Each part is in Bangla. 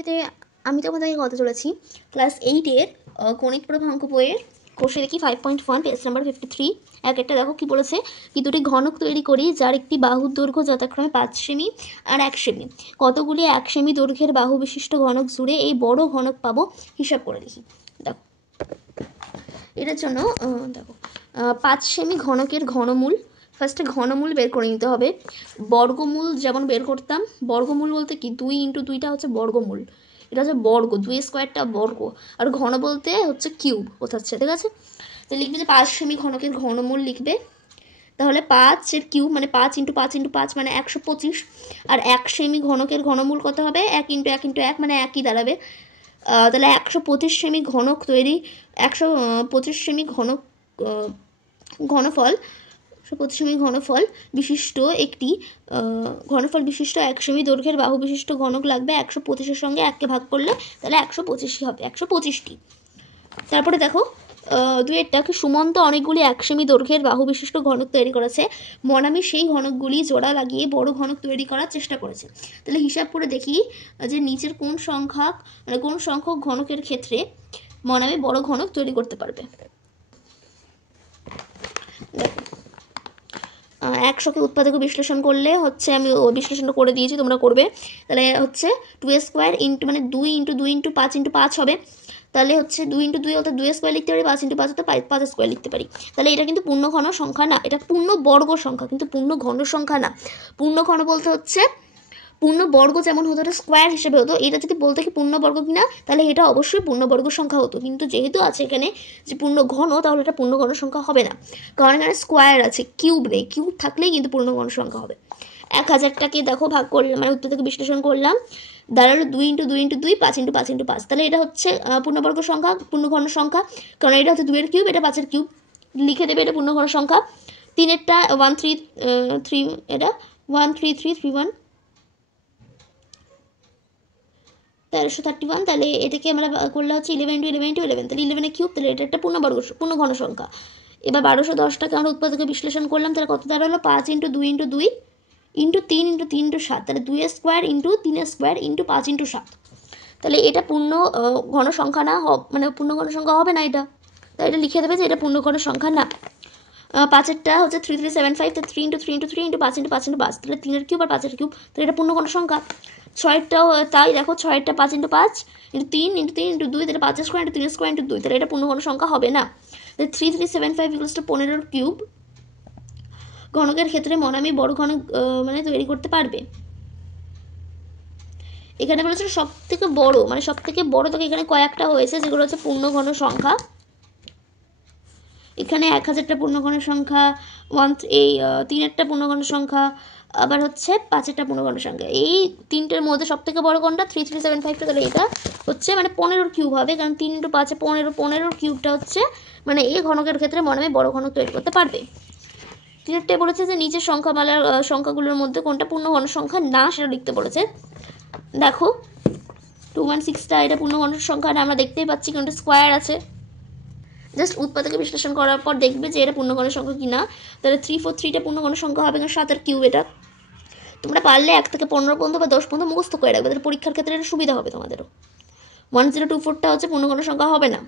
এতে আমি তোমাদেরকে কথা চলেছি ক্লাস 8-এর গণিত প্রভাঙ্ক বইয়ের কোষে দেখি 5.1 পেজ নাম্বার 53। একটা দেখো কি বলেছে, কি দুটি ঘনক তৈরি করি যার একটি বাহুর দৈর্ঘ্য যথাক্রমে 5 সেমি আর 1 সেমি। কতগুলি 1 সেমি দৈর্ঘ্যের বাহু বিশিষ্ট ঘনক জুড়ে এই বড় ঘনক পাবো, হিসাব করে দেখি। দেখো এটার জন্য দেখো 5 সেমি ঘনকের ঘনমূল, ফার্স্টে ঘনমূল বের করে নিতে হবে। বর্গমূল যেমন বের করতাম, বর্গমূল বলতে কি 2 × 2টা হচ্ছে বর্গমূল, এটা হচ্ছে বর্গ, 2 স্কোয়ারটা বর্গ, আর ঘন বলতে হচ্ছে কিউব বোঝাচ্ছে, ঠিক আছে। তো লিখবে যে 5 সেমি ঘনকের ঘনমূল লিখবে, তাহলে 5 কিউব মানে 5 × 5 × 5 মানে 125, আর 1 সেমি ঘনকের ঘনমূল কত হবে 1 × 1 × 1 মানে একই দাঁড়াবে। তাহলে 125 সেমি ঘনক তৈরি, 125 সেমি ঘনফল 125 সেমি ঘনফল বিশিষ্ট একটি ঘনফল বিশিষ্ট 1 সেমি দৈর্ঘ্যের বাহু বিশিষ্ট ঘনক লাগবে। 125-এর সঙ্গে 1কে ভাগ করলে তাহলে 125ই হবে, 125টি। তারপরে দেখো দুয়েরটা কি, সুমন্ত অনেকগুলি 1 সেমি দৈর্ঘ্যের বাহু বিশিষ্ট ঘনক তৈরি করেছে, মনামি সেই ঘনকগুলি জোড়া লাগিয়ে বড় ঘনক তৈরি করার চেষ্টা করেছে। তাহলে হিসাব করে দেখি যে নিচের কোন সংখ্যক ঘনকের ক্ষেত্রে মনামি বড় ঘনক তৈরি করতে পারবে। দেখো 100কে উৎপাদকে বিশ্লেষণ করলে হচ্ছে, আমি বিশ্লেষণটা করে দিয়েছি, তোমরা করবে। তাহলে হচ্ছে 2 স্কোয়ার ইন্টু মানে 2 × 2 × 5 × 5 হবে। তাহলে হচ্ছে 2 × 2 অর্থাৎ 2 স্কোয়ার লিখতে পারি, 5 × 5 অর্থাৎ 5 স্কোয়ার লিখতে পারি। তাহলে এটা কিন্তু পূর্ণ ঘন সংখ্যা না, এটা পূর্ণ বর্গ সংখ্যা, কিন্তু পূর্ণ ঘন সংখ্যা না। পূর্ণ ঘন বলতে হচ্ছে পূর্ণ বর্গ যেমন হতো এটা স্কোয়ার হিসেবে হতো, এটা যদি বলতে কি পূর্ণবর্গ কিনা তাহলে এটা অবশ্যই পূর্ণবর্গ সংখ্যা হতো, কিন্তু যেহেতু আছে এখানে যে পূর্ণ ঘন, তাহলে এটা পূর্ণ ঘন সংখ্যা হবে না, কারণ এখানে স্কোয়ার আছে, কিউব নেই। কিউব থাকলেই কিন্তু পূর্ণ ঘন সংখ্যা হবে। 1000টাকে দেখো ভাগ করলাম, মানে উত্তর থেকে বিশ্লেষণ করলাম, দাঁড়ালো 2 × 2 × 2 5 × 5 × 5। তাহলে এটা হচ্ছে পূর্ণবর্গ সংখ্যা, পূর্ণ ঘন সংখ্যা, কারণ এটা হচ্ছে 2-এর কিউব, এটা 5-এর কিউব, লিখে দেবে এটা পূর্ণ ঘন সংখ্যা। 3-এরটা 1 3 3, এটা 1 3 3 3 1 1331। তাহলে এটাকে আমরা করলে হচ্ছে 11 × 11 × 11, তাহলে 11-এর কিউব, তাহলে এটা একটা পূর্ণ ঘন সংখ্যা। এবার 1210টাকে আমরা উৎপাদকে বিশ্লেষণ করলাম, তাহলে কত দাঁড়ালো 5 × 2 × 2 × 3 × 3 × 7, তাহলে 2 স্কোয়ার × 3 স্কোয়ার × 5 × 7। তাহলে এটা পূর্ণ ঘন সংখ্যা না, মানে পূর্ণ ঘন সংখ্যা হবে না এটা, তাই এটা লিখে দেবে যে এটা পূর্ণ ঘন সংখ্যা না। 5-এরটা হচ্ছে 3375, তো 3 × 3 × 3 × 5 × 5 × 5, তাহলে 3-এর কিউব আর 5-এর কিউব, তাহলে এটা পূর্ণ ঘন সংখ্যা। 6-এরটাও তাই, দেখো 6-এরটা 5 × 5 × 3 × 3 × 2, তাহলে 5 স্কোয়ার × 3 স্কোয়ার × 2, তাহলে এটা পূর্ণ ঘন সংখ্যা হবে না। 3375 = 15-এর কিউব ঘনকের ক্ষেত্রে মনামি বড় ঘনক মানে তৈরি করতে পারবে। এখানে বলেছিল সব থেকে বড়, মানে সব থেকে বড়, তোকে এখানে কয়েকটা হয়েছে যেগুলো হচ্ছে পূর্ণ ঘন সংখ্যা। এখানে 1000টা পূর্ণ ঘন সংখ্যা, এই 3-এরটা পূর্ণ ঘন সংখ্যা, আবার হচ্ছে 5-এরটা পূর্ণ ঘন সংখ্যা। এই 3টের মধ্যে সব থেকে বড় কোনটা 3375টা, তাহলে এটা হচ্ছে মানে 15-এর কিউব হবে, কারণ 3 × 5 = 15, 15-এর কিউবটা হচ্ছে মানে এই ঘনকের ক্ষেত্রে মনামি বড় ঘনক তৈরি করতে পারবে। 3-এরটায় বলেছে যে নিচের সংখ্যামালার সংখ্যাগুলোর মধ্যে কোনটা পূর্ণ ঘন সংখ্যা না সেটা লিখতে বলেছে। দেখো 216টা এটা পূর্ণ ঘন সংখ্যা না, আমরা দেখতেই পাচ্ছি, কারণ স্কোয়ার আছে। জাস্ট উৎপাদকে বিশ্লেষণ করার পর দেখবে যে এটা পূর্ণঘন সংখ্যা কিনা। তাহলে 343টা পূর্ণঘন সংখ্যা হবে, কারণ 7-এর কিউব এটা। তোমরা পারলে 1 থেকে 15 পর্যন্ত বা 10 পর্যন্ত মুখস্থ করে রাখবে, তাহলে পরীক্ষার ক্ষেত্রে এটা সুবিধা হবে তোমাদেরও। 1024টা হচ্ছে পূর্ণঘন সংখ্যা হবে না,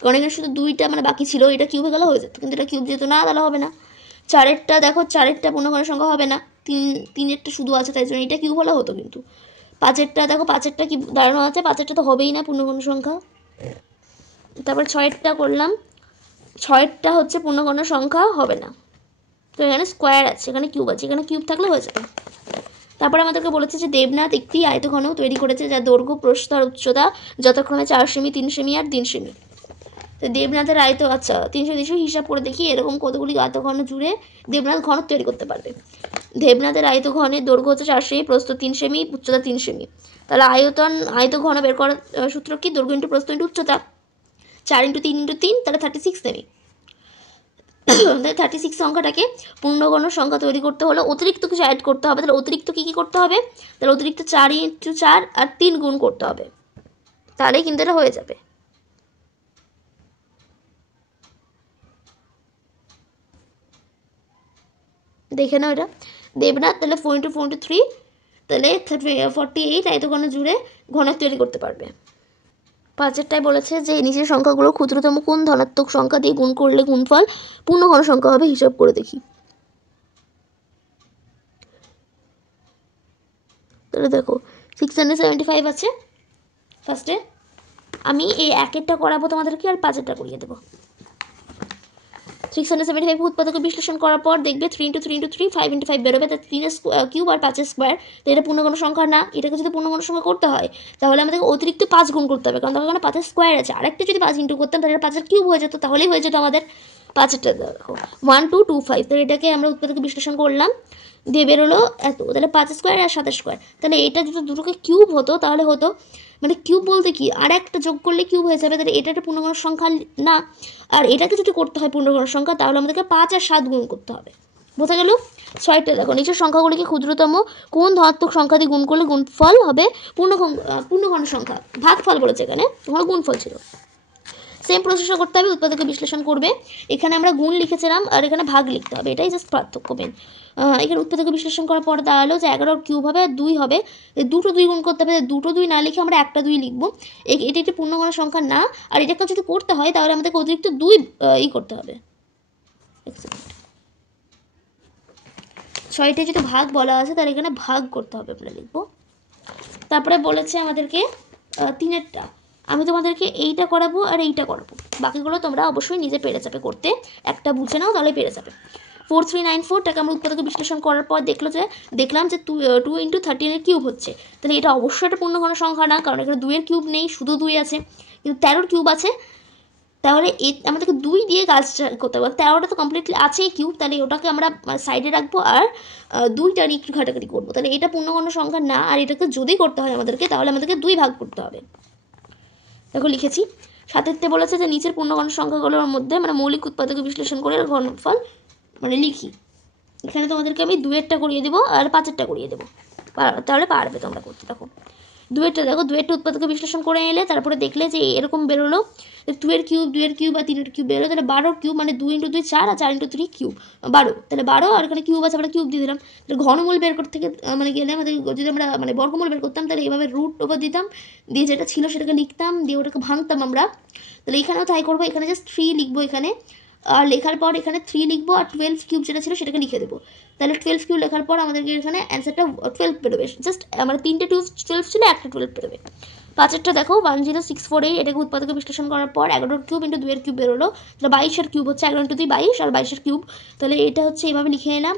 কারণ এখানে শুধু 2টা মানে বাকি ছিল, এটা কিউবে গেলে হয়ে যেত, কিন্তু এটা কিউব যেহেতু না, তাহলে হবে না। 4-এরটা দেখো 4-এরটা পূর্ণঘন সংখ্যা হবে না, 3-এরটা শুধু আছে, তাই জন্য এটা কিউব হলে হতো। কিন্তু 5-এরটা দেখো, 5-এরটা কি দাঁড়ানো আছে, 5-এরটা তো হবেই না পূর্ণঘন সংখ্যা। তারপর 6-এরটা করলাম, 6-এরটা হচ্ছে পূর্ণঘন সংখ্যা হবে না, তো এখানে স্কোয়ার আছে, এখানে কিউব আছে, এখানে কিউব থাকলে হয়ে যাবে। তারপরে আমাদেরকে বলেছে যে দেবনাথ একটি আয়তঘনক তৈরি করেছে যার দৈর্ঘ্য, প্রস্থ আর উচ্চতা যথাক্রমে 4 সেমি, 3 সেমি আর 3 সেমি। তো দেবনাথের আচ্ছা 300 হিসাব করে দেখি এরকম কতগুলি আয়তঘন জুড়ে দেবনাথ ঘনক তৈরি করতে পারবে। দেবনাথের আয়তঘনের দৈর্ঘ্য হচ্ছে 4 সেমি, প্রস্থ 3 সেমি, উচ্চতা 3 সেমি। তাহলে আয়তঘন বের করার সূত্র কি, দৈর্ঘ্য × প্রস্থ × উচ্চতা, 4 × 3 × 3, তাহলে 36 সেমি। 36 সংখ্যাটাকে পূর্ণঘন সংখ্যা তৈরি করতে হলে অতিরিক্ত কিছু অ্যাড করতে হবে। তাহলে অতিরিক্ত কী কী করতে হবে, তাহলে অতিরিক্ত 4 × 4 আর 3 গুণ করতে হবে, তাহলেই কিন্তু এটা হয়ে যাবে। দেখে নাও এটা দেবনাথ, তাহলে 4 × 4 × 3, তাহলে 48 আয়তঘন জুড়ে ঘনক তৈরি করতে পারবে। 5-এরটায় বলেছে যে নিচের সংখ্যাগুলো ক্ষুদ্রতম কোন ধনাত্মক সংখ্যা দিয়ে গুণ করলে গুণফল পূর্ণ ঘন সংখ্যা হবে, হিসাব করে দেখি। তাহলে দেখো 675 আছে ফার্স্টে। আমি এই 1-এরটা করাবো তোমাদেরকে, আর 5-এরটা করিয়ে দেবো। 675 উৎপাদকে বিশ্লেষণ করার পর দেখবে 3 × 3 × 3 5 × 5 বেরোবে, তার 3 কিউব আর 5 স্কোয়ার। তো এটা পূর্ণঘন সংখ্যা না, এটাকে যদি পূর্ণঘন সংখ্যা করতে হয় তাহলে আমাদেরকে অতিরিক্ত 5 গুণ করতে হবে, কারণ তখন 5 স্কোয়ার আছে। আরেকটা যদি 5 ইন্টু করতাম তাহলে 5 কিউব হয়ে যেত, তাহলেই হয়ে যেত আমাদের 5-এরটা। দেখো 1 2 2 5, তো এটাকে আমরা উৎপাদকে বিশ্লেষণ করলাম, দিয়ে বেরোলো এত, তাহলে 5 স্কোয়ার আর 7 স্কোয়ার। তাহলে এটা যদি দুটোকে কিউব হতো তাহলে হতো, মানে কিউব বলতে কি আর একটা যোগ করলে কিউব হয়ে যাবে, তাহলে এটা একটা পূর্ণঘন সংখ্যা না। আর এটাকে যদি করতে হয় পূর্ণঘন সংখ্যা তাহলে আমাদেরকে 5 আর 7 গুণ করতে হবে। বোঝা গেল? 6টা দেখো নিচের সংখ্যাগুলিকে ক্ষুদ্রতম কোন ধনাত্মক সংখ্যা দিয়ে গুণ করলে গুণফল হবে পূর্ণঘন সংখ্যা। ভাগফল বলেছে, এখানে তোমার গুণফল ছিল। সেম প্রসেসও করতে হবে, উৎপাদকে বিশ্লেষণ করবে। এখানে আমরা গুণ লিখেছিলাম আর এখানে ভাগ লিখতে হবে, এটাই জাস্ট পার্থক্য মেন। এখানে উৎপাদকে বিশ্লেষণ করার পর দাঁড়ালো যে 11 কিউব হবে আর 2 হবে, দুটো 2 গুণ করতে হবে। দুটো 2 না লিখে আমরা একটা 2 লিখবো। এটা একটি পূর্ণঘন সংখ্যা না, আর এটাকে যদি করতে হয় তাহলে আমাদেরকে অতিরিক্ত 2 করতে হবে। 6টা যদি ভাগ বলা আছে তাহলে এখানে ভাগ করতে হবে, আমরা লিখবো। তারপরে বলেছে আমাদেরকে 3-এরটা, আমি তোমাদেরকে এইটা করাবো আর এইটা করাবো, বাকিগুলো তোমরা অবশ্যই নিজে পেরে যাবে করতে, একটা বুঝে নাও তাহলে পেরে যাবে। 4394টাকে আমরা উৎপাদকে বিশ্লেষণ করার পর দেখলাম যে 2 × 13 কিউব হচ্ছে, তাহলে এটা অবশ্যই একটা পূর্ণঘন সংখ্যা না, কারণ এখানে 2-এর কিউব নেই, শুধু 2 আছে, কিন্তু 13 কিউব আছে। তাহলে আমাদেরকে 2 দিয়ে কাজটা করতে হবে। 13টা তো কমপ্লিটলি আছেই কিউব, তাহলে ওটাকে আমরা সাইডে রাখবো আর 2টা নিয়ে একটু ঘাটাঘাটি করবো। তাহলে এটা পূর্ণঘন সংখ্যা না, আর এটাকে যদি করতে হয় আমাদেরকে তাহলে আমাদেরকে 2 ভাগ করতে হবে। দেখো লিখেছি। 7-এরতে বলেছে যে নিচের পূর্ণঘন সংখ্যাগুলোর মধ্যে মানে মৌলিক উৎপাদকে বিশ্লেষণ করে ঘনফল মানে লিখি। এখানে তোমাদেরকে আমি 2-এরটা করিয়ে দেবো আর 5-এরটা করিয়ে দেবো, তাহলে পারবে তোমরা করতে। দেখো 2-এরটা দেখো, 2-এরটা উৎপাদকে বিশ্লেষণ করে এলে তারপরে দেখলে যে এরকম বেরোলো 2-এর কিউব 2-এর কিউব আর 3-এর কিউব বেরোলো, তাহলে 12 কিউব মানে 2 × 2 4 আর 4 × 3 কিউব 12, তাহলে 12 আর এখানে কিউব আছে আমরা কিউব দিয়ে দিলাম। তাহলে ঘনমূল বের করতে থেকে মানে গেলে আমাদের যদি আমরা মানে বর্গমূল বের করতাম তাহলে এইভাবে রুট ওভার দিতাম, দিয়ে যেটা ছিল সেটাকে লিখতাম, দিয়ে ওটাকে ভাঙতাম আমরা। তাহলে এখানেও তাই করবো, এখানে জাস্ট 3 লিখবো এখানে, আর লেখার পর এখানে 3 লিখবো আর 12 কিউব যেটা ছিল সেটাকে লিখে দেবো। তাহলে 12 কিউব লেখার পর আমাদেরকে এখানে অ্যান্সারটা 12 বেরোবে, জাস্ট আমার 3টে 12 ছিল, একটা 12 বেরোবে। 5-এরটা দেখো 10648, এটাকে উৎপাদকে বিশ্লেষণ করার পর 11 কিউব × 2-এর কিউব বেরোলো, তাহলে 22-এর কিউব হচ্ছে 11 × 2 22 আর 22-এর কিউব। তাহলে এটা হচ্ছে এইভাবে লিখে নিলাম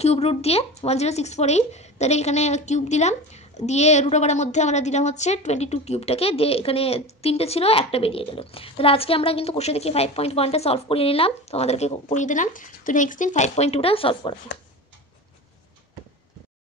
কিউব রুট দিয়ে 10648, তাহলে এখানে কিউব দিলাম, দিয়ে রুট ওভারের মধ্যে আমরা দিলাম হচ্ছে 22 কিউবটাকে, দিয়ে এখানে 3টে ছিল একটা বেরিয়ে গেল। তাহলে আজকে আমরা কিন্তু কোশ্চেন দেখে 5.1টা সলভ করে নিলাম, তোমাদেরকে করিয়ে দিলাম। তো নেক্সট দিন 5.2টা সলভ করাবো।